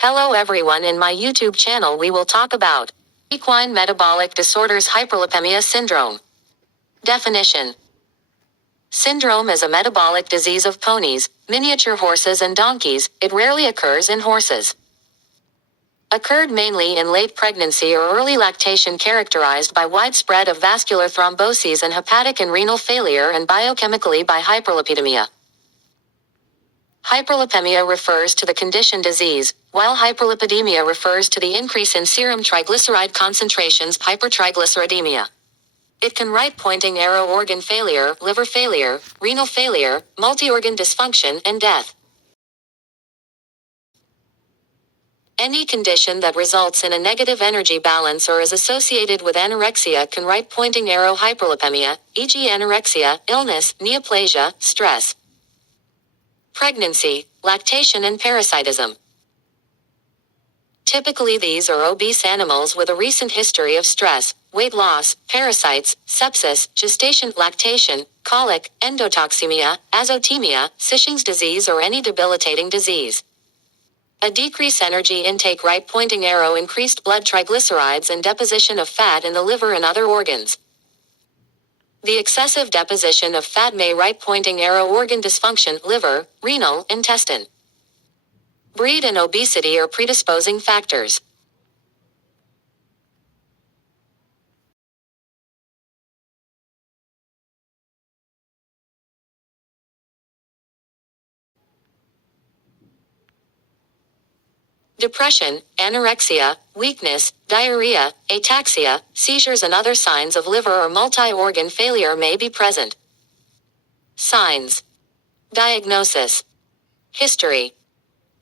Hello everyone, in my YouTube channel we will talk about equine metabolic disorders hyperlipemia syndrome. Definition. Syndrome is a metabolic disease of ponies, miniature horses and donkeys. It rarely occurs in horses. Occurred mainly in late pregnancy or early lactation, characterized by widespread of vascular thromboses and hepatic and renal failure, and biochemically by hyperlipidemia. Hyperlipemia refers to the condition disease, while hyperlipidemia refers to the increase in serum triglyceride concentrations, hypertriglyceridemia. It can right-pointing arrow organ failure, liver failure, renal failure, multi-organ dysfunction, and death. Any condition that results in a negative energy balance or is associated with anorexia can right-pointing arrow hyperlipemia, e.g. anorexia, illness, neoplasia, stress. Pregnancy, lactation and parasitism. Typically these are obese animals with a recent history of stress, weight loss, parasites, sepsis, gestation, lactation, colic, endotoxemia, azotemia, Cushing's disease or any debilitating disease. A decreased energy intake, right-pointing arrow, increased blood triglycerides and deposition of fat in the liver and other organs. The excessive deposition of fat may right-pointing arrow organ dysfunction, liver, renal, intestine. Breed and obesity are predisposing factors. Depression, anorexia, weakness, diarrhea, ataxia, seizures and other signs of liver or multi-organ failure may be present. Signs. Diagnosis. History.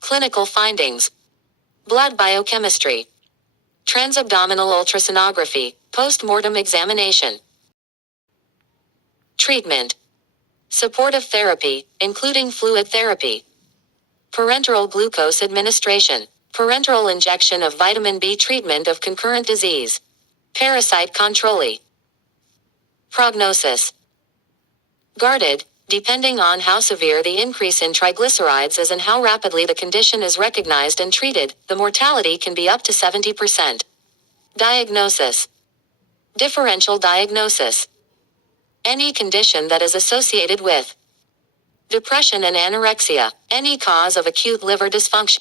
Clinical findings. Blood biochemistry. Transabdominal ultrasonography, post-mortem examination. Treatment. Supportive therapy, including fluid therapy. Parenteral glucose administration. Parenteral injection of vitamin B, treatment of concurrent disease. Parasite control. Prognosis. Guarded, depending on how severe the increase in triglycerides is and how rapidly the condition is recognized and treated, the mortality can be up to 70%. Diagnosis. Differential diagnosis. Any condition that is associated with depression and anorexia, any cause of acute liver dysfunction.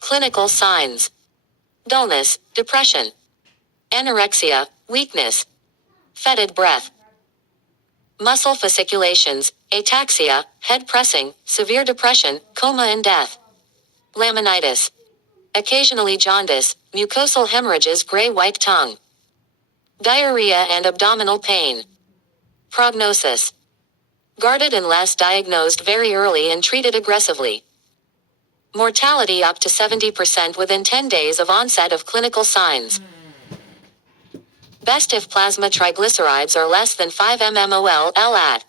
Clinical signs. Dullness, depression. Anorexia, weakness. Fetid breath. Muscle fasciculations, ataxia, head pressing, severe depression, coma and death. Laminitis. Occasionally jaundice, mucosal hemorrhages, gray-white tongue. Diarrhea and abdominal pain. Prognosis. Guarded unless diagnosed very early and treated aggressively. Mortality up to 70% within 10 days of onset of clinical signs. Best if plasma triglycerides are less than 5 mmol/L at